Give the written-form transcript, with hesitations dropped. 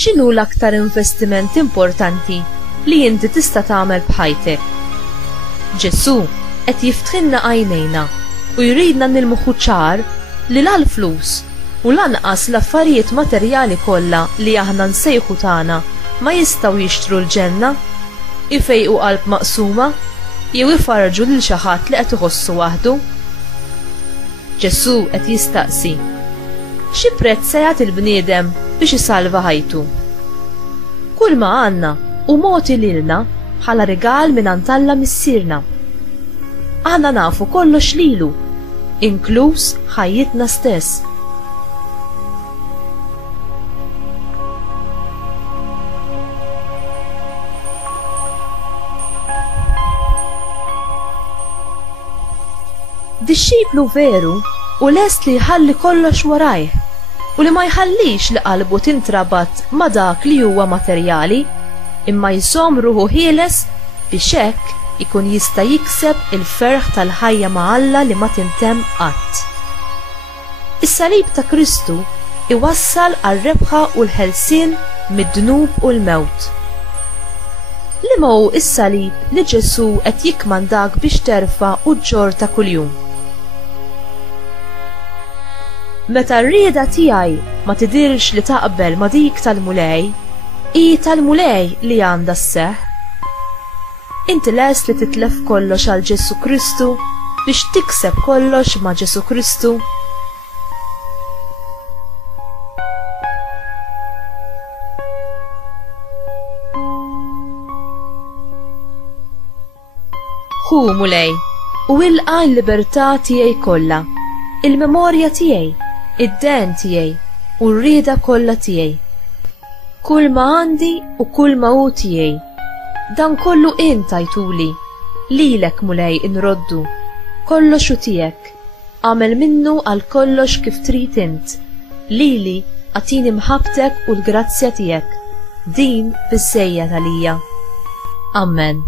x'inhu l-aktar investiment importanti li inti tista' tagħmel b'ħajtek? Ġesu qed jiftħilna għajnejna u jridna nilmuħu ċar li l-flus u lanqas l-affarijiet materjali kollha li aħna nsejħu tagħna ma jistgħu jixtru l-ġenna, ifejqu qalb maqsuma jew ifarġu lil xi ħadd li qed iħossu waħdu. Ġesu qed jistaqsi: xi prezz se jagħti l-bniedem biex isalva ħajtu? Kull ma għandna u mogħti lilna bħala rigal mingħand Alla missierna. Aħna nafu kollox lilu, inkluż ħajjitna stess. Dixxiplu veru u lest li jħalli kollox warajh u li ma jħallix li qalbu tintrabat ma dak li huwa materjali, imma jżomm ruħu ħieles biex hekk ikun jista' jikseb il-ferħ tal-ħajja ma' Alla li ma tintemm qatt. Is-salib ta' Kristu iwassal għar-rebħa u l-ħelsien mid-dnub u l-mewt. Liema hu is-salib li Ġesu qed jikmandak biex terfa' u ġġorr ta' kuljum. Meta r-rieda tiegħi ma tidirx li taqbel ma dik tal-mulej, hi tal-mulej li għandha s-seħħ. Inti lest li titlef kollox għal Ġesu Kristu biex tikseb kollox ma' Ġesu Kristu? Hu mulej u ilqa l-libertà tiegħi kollha, il-memorja tiegħi, id-den tiegħi u r-rieda kollha tiegħi. Kull ma għandi u kull ma hu tiegħi, dan kollu intajtuli, lilek mulej inroddu, kollox u tiegħek, għamel minnu għal kollox kif trid int, lili għatini mħabtek u l-grazzja tiegħek, din biżżejjed għalija. Amen.